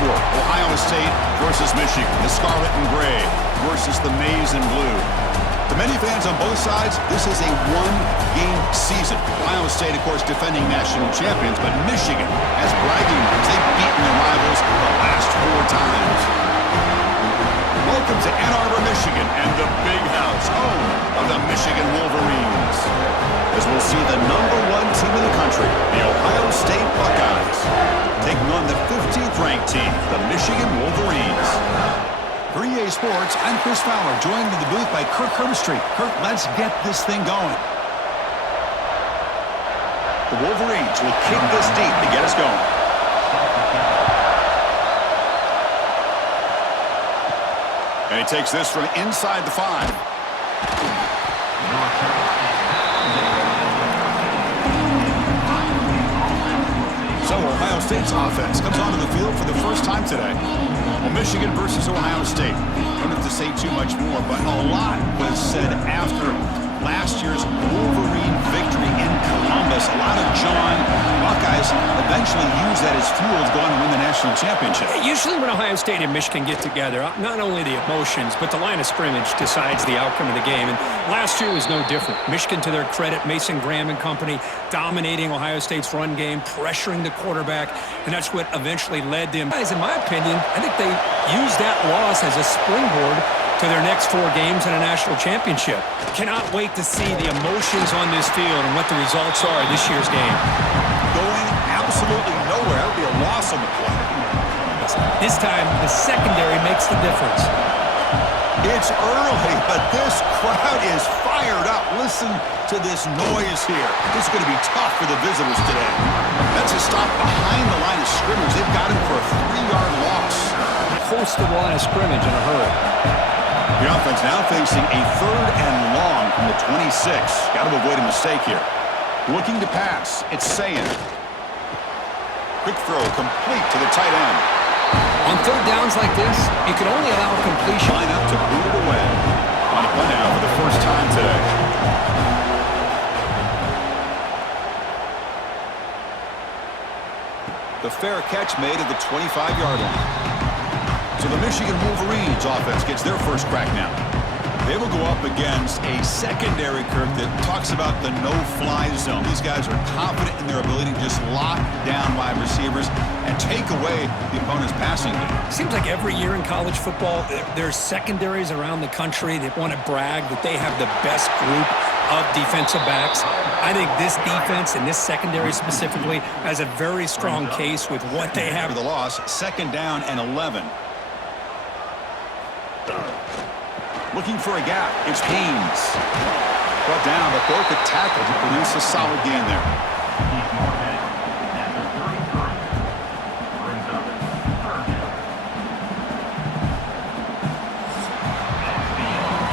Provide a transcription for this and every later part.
sport. Ohio State versus Michigan. The scarlet and gray versus the maize and blue. To many fans on both sides, this is a one-game season. Ohio State, of course, defending national champions, but Michigan has bragging rights. They've beaten their rivals the last 4 times. Welcome to Ann Arbor, Michigan, and the Big House, home of the Michigan Wolverines. As we'll see the #1 team in the country, the Ohio State Buckeyes, taking on the 15th ranked team, the Michigan Wolverines. For EA Sports, I'm Chris Fowler, joined in the booth by Kirk Herbstreit. Kirk, let's get this thing going. The Wolverines will kick this deep to get us going. And he takes this from inside the 5. So Ohio State's offense comes onto the field for the first time today. Well, Michigan versus Ohio State. Don't have to say too much more, but a lot was said after last year's Wolverine victory in Columbus. A lot of John Buckeyes eventually use that as fuel to go on and win the national championship. Usually when Ohio State and Michigan get together, not only the emotions, but the line of scrimmage decides the outcome of the game. And last year was no different. Michigan, to their credit, Mason Graham and company, dominating Ohio State's run game, pressuring the quarterback, and that's what eventually led them. Guys, in my opinion, I think they used that loss as a springboard to their next 4 games in a national championship. Cannot wait to see the emotions on this field and what the results are of this year's game. Going absolutely nowhere. That would be a loss on the play. This time, the secondary makes the difference. It's early, but this crowd is fired up. Listen to this noise here. This is going to be tough for the visitors today. That's a stop behind the line of scrimmage. They've got him for a 3-yard loss. Close to the line of scrimmage in a hurry. The offense now facing a 3rd and long from the 26. Got to avoid a mistake here. Looking to pass. It's Sayin. Quick throw complete to the tight end. On 3rd downs like this, you can only allow a completion. Line up to boot it away. On a punt now for the first time today. The fair catch made at the 25-yard line. So the Michigan Wolverines offense gets their first crack now. They will go up against a secondary, Kirk, that talks about the no-fly zone. These guys are confident in their ability to just lock down wide receivers and take away the opponent's passing game. Seems like every year in college football, there's secondaries around the country that want to brag that they have the best group of defensive backs. I think this defense and this secondary specifically has a very strong case with what they have. For the loss, 2nd down and 11. Looking for a gap. It's Haynes. Brought down, but broke a tackle to produce a solid gain there.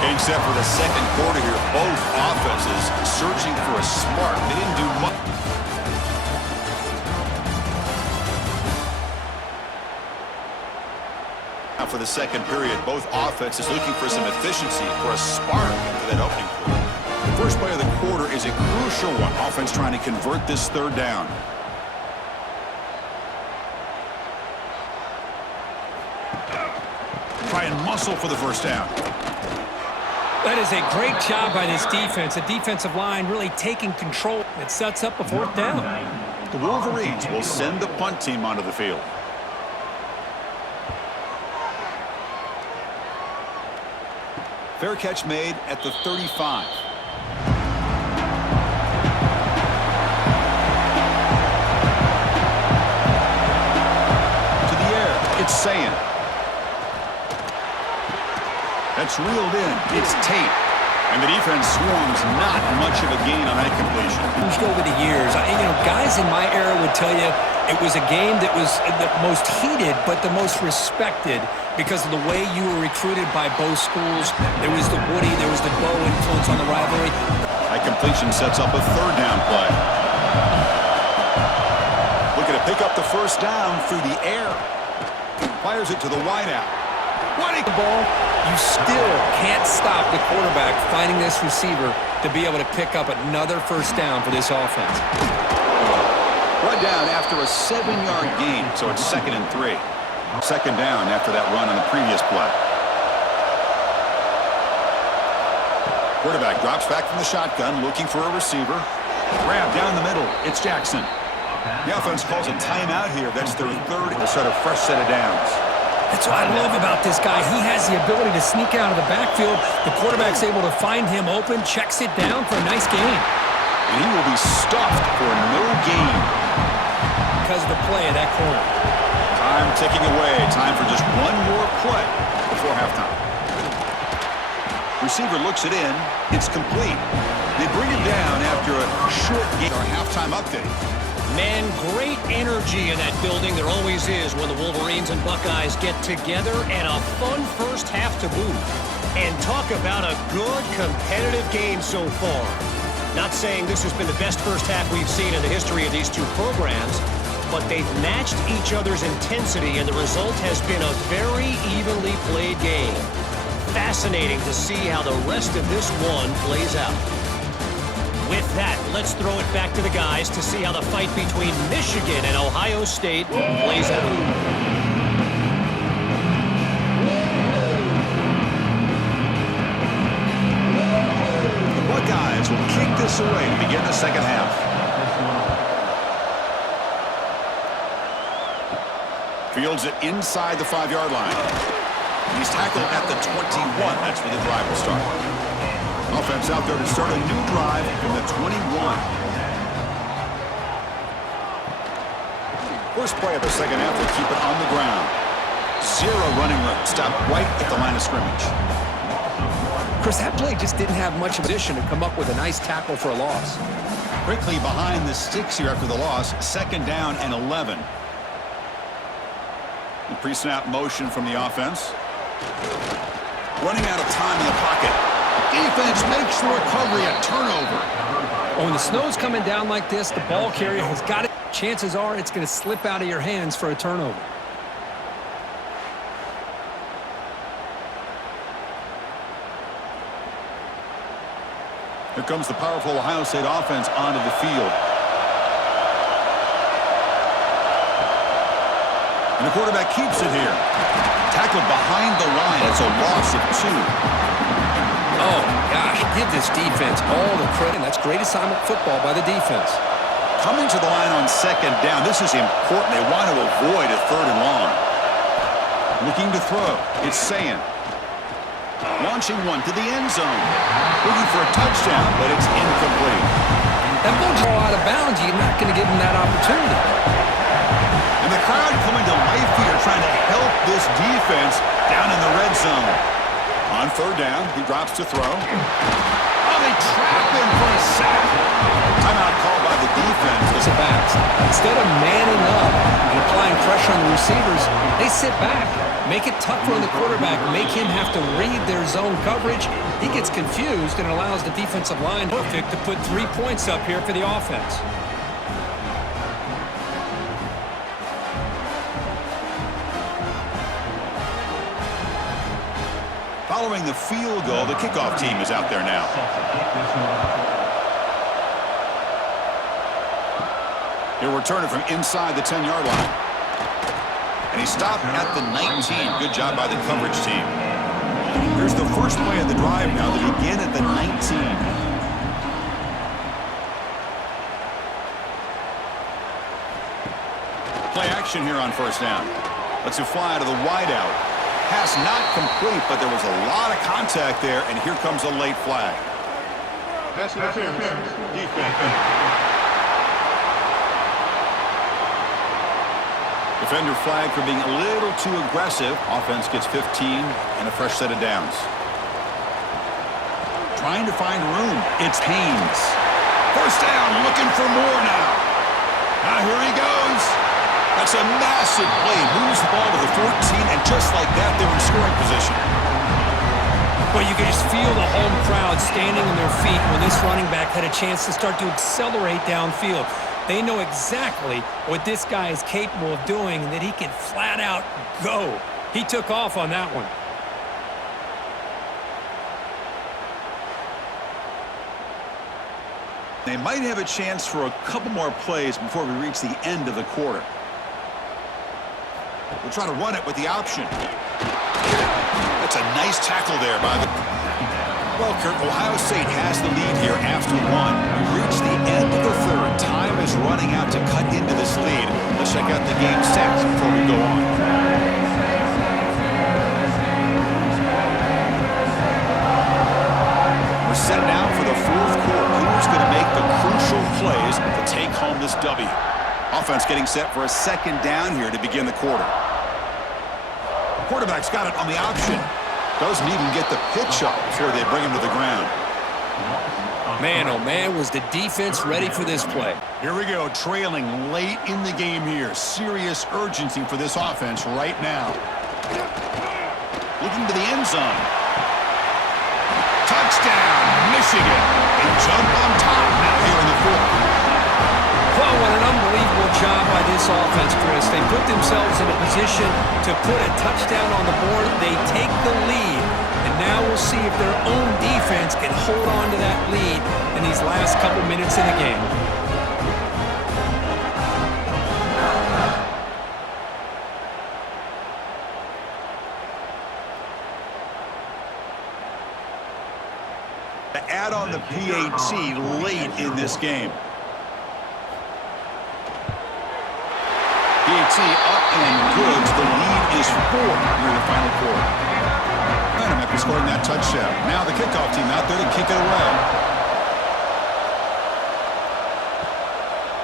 Getting set for the 2nd quarter here. Both offenses searching for a spark. They didn't do much. For the 2nd period, both offenses looking for some efficiency, for a spark for that opening quarter. The first play of the quarter is a crucial one. Offense trying to convert this 3rd down. Try and muscle for the first down. That is a great job by this defense. The defensive line really taking control. It sets up a 4th down. The Wolverines will send the punt team onto the field. Fair catch made at the 35. To the air. It's Sayin. That's reeled in. It's Tate. And the defense swarms not much of a gain on that completion. Over the years, guys in my era would tell you it was a game that was the most heated but the most respected because of the way you were recruited by both schools. There was the Woody, there was the Bo influence on the rivalry. That completion sets up a 3rd down play. Looking to pick up the 1st down through the air. Fires it to the wideout. Running the ball, you still can't stop the quarterback finding this receiver to be able to pick up another 1st down for this offense. Brought down after a 7-yard gain, so it's 2nd and 3. Second down after that run on the previous play. Quarterback drops back from the shotgun, looking for a receiver. Grab down the middle. It's Jackson. The offense calls a timeout here. That's their third set of fresh set of downs. That's what I love about this guy. He has the ability to sneak out of the backfield. The quarterback's able to find him open, checks it down for a nice gain. And he will be stuffed for no gain. Because of the play of that corner. Time ticking away. Time for just one more play before halftime. Receiver looks it in. It's complete. They bring it down after a short game. Our halftime update. Man, great energy in that building. There always is when the Wolverines and Buckeyes get together, and a fun first half to boot. And talk about a good competitive game so far. Not saying this has been the best first half we've seen in the history of these two programs, but they've matched each other's intensity, and the result has been a very evenly played game. Fascinating to see how the rest of this one plays out. With that, let's throw it back to the guys to see how the fight between Michigan and Ohio State plays out. The Buckeyes will kick this away to begin the second half. Fields it inside the 5-yard line. He's tackled at the 21. That's where the drive will start. Offense out there to start a new drive from the 21. First play of the second half will keep it on the ground. Zero running room. Stop right at the line of scrimmage. Chris, that play just didn't have much position to come up with a nice tackle for a loss. Quickly behind the sticks here after the loss. Second down and 11. The pre-snap motion from the offense. Running out of time in the pocket. Defense makes the recovery a turnover. When the snow's coming down like this, the ball carrier has got it. Chances are it's going to slip out of your hands for a turnover. Here comes the powerful Ohio State offense onto the field. And the quarterback keeps it here. Tackled behind the line. It's a loss of 2. Oh, gosh, give this defense all the credit. That's great assignment football by the defense. Coming to the line on second down. This is important. They want to avoid a 3rd and long. Looking to throw. It's Sayin. Launching one to the end zone. Looking for a touchdown, but it's incomplete. That ball's all out of bounds. You're not going to give him that opportunity. And the crowd coming to life here, trying to help this defense down in the red zone. On 3rd down, he drops to throw. Oh, they trap him for a sack. Timeout called by the defense. It's a backs. Instead of manning up and applying pressure on the receivers, they sit back, make it tougher on the quarterback, make him have to read their zone coverage. He gets confused and allows the defensive line perfect to put 3 points up here for the offense. Following the field goal, the kickoff team is out there now. He'll return it from inside the 10-yard line. And he stopped at the 19. Good job by the coverage team. Here's the first play of the drive now. They begin at the 19. Play action here on 1st down. Lets it fly to the wideout. Pass not complete, but there was a lot of contact there, and here comes a late flag. Pass interference. Defense. Defender flag for being a little too aggressive. Offense gets 15 and a fresh set of downs. Trying to find room. It's Haynes. First down, looking for more now. Now here he goes. That's a massive play. Moves the ball to the 14, and just like that, they're in scoring position. Well, you can just feel the home crowd standing on their feet when this running back had a chance to start to accelerate downfield. They know exactly what this guy is capable of doing and that he can flat out go. He took off on that one. They might have a chance for a couple more plays before we reach the end of the quarter. We'll try to run it with the option. That's a nice tackle there by the... Well, Kurt, Ohio State has the lead here after one. We've reached the end of the third. Time is running out to cut into this lead. Let's check out the game stats before we go on. We're set now for the fourth quarter. Who's going to make the crucial plays to take home this W? Offense getting set for a second down here to begin the quarter. Quarterback's got it on the option. Doesn't even get the pitch up before they bring him to the ground. Man, oh man, was the defense ready for this play. Here we go, trailing late in the game here. Serious urgency for this offense right now. Looking to the end zone. Touchdown, Michigan. They jump on top now here in the fourth. Well, what an unbelievable job by this offense, Chris. They put themselves in a position to put a touchdown on the board. They take the lead, and now we'll see if their own defense can hold on to that lead in these last couple minutes of the game. To add on the PAT late in this game. PAT up and good. The lead is 4 here in the final quarter. And might be scoring that touchdown. Now the kickoff team out there to kick it away.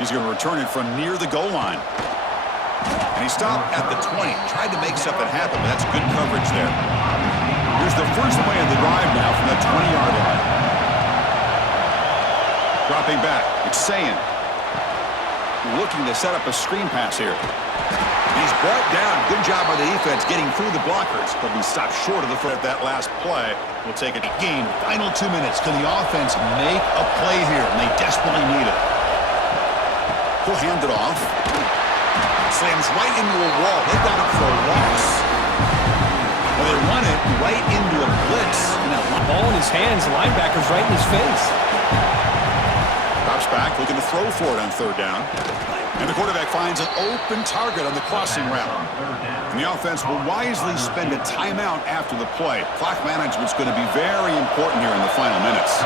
He's going to return it from near the goal line. And he stopped at the 20. Tried to make something happen, but that's good coverage there. Here's the first play of the drive now from that 20-yard line. Dropping back. It's Sayin. Looking to set up a screen pass here. He's brought down. Good job by the defense getting through the blockers. But he stopped short of the front at that last play. We'll take it. Game. Final 2 minutes. Can the offense make a play here? And they desperately need it. He'll hand it off. Slams right into a wall. They got it for a loss. Well, they run it right into a blitz. Ball in his hands, the linebacker's right in his face. Drops back, looking to throw for it on third down. And the quarterback finds an open target on the crossing route. And the offense will wisely spend a timeout after the play. Clock management's going to be very important here in the final minutes.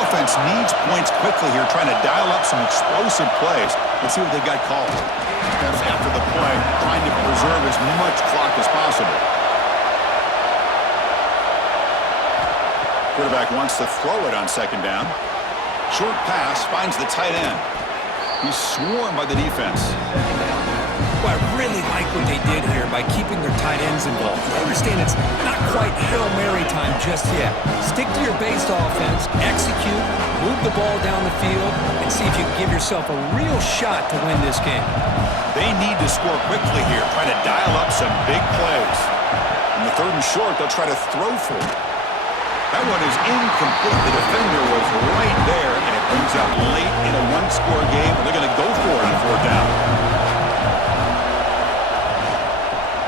Offense needs points quickly here, trying to dial up some explosive plays. Let's see what they got called. After the play, trying to preserve as much clock as possible. Quarterback wants to throw it on second down. Short pass finds the tight end. He's swarmed by the defense. Well, I really like what they did here by keeping their tight ends involved. I understand it's not quite Hail Mary time just yet. Stick to your base offense, execute, move the ball down the field, and see if you can give yourself a real shot to win this game. They need to score quickly here, try to dial up some big plays. In the third and short, they'll try to throw for it. That one is incomplete. The defender was right there, and it brings up late in a one-score game. They're going to go for it on fourth down.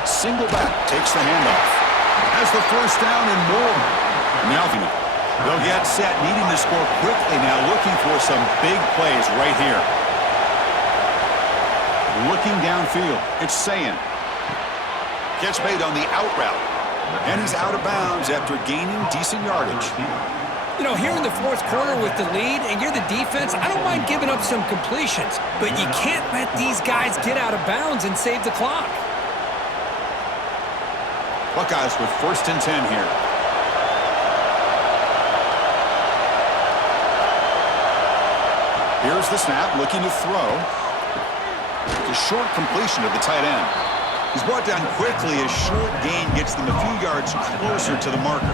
Single back takes the handoff. Has the first down and more. Now they'll get set, needing to score quickly now, looking for some big plays right here. Looking downfield, it's Sayin. Catch made on the out route. And he's out of bounds after gaining decent yardage. You know, here in the fourth quarter with the lead, and you're the defense, I don't mind giving up some completions, but you can't let these guys get out of bounds and save the clock. Buckeyes with 1st and 10 here. Here's the snap, looking to throw. It's a short completion of the tight end. He's brought down quickly as short gain gets them a few yards closer to the marker.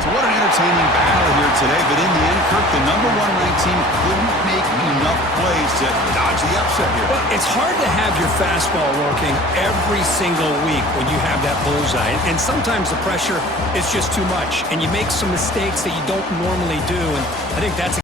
So what an entertaining battle here today, but in the end, Kirk, the number 1 ranked team couldn't make enough plays to dodge the upset here. Well, it's hard to have your fastball working every single week when you have that bullseye, and sometimes the pressure is just too much, and you make some mistakes that you don't normally do, and I think that's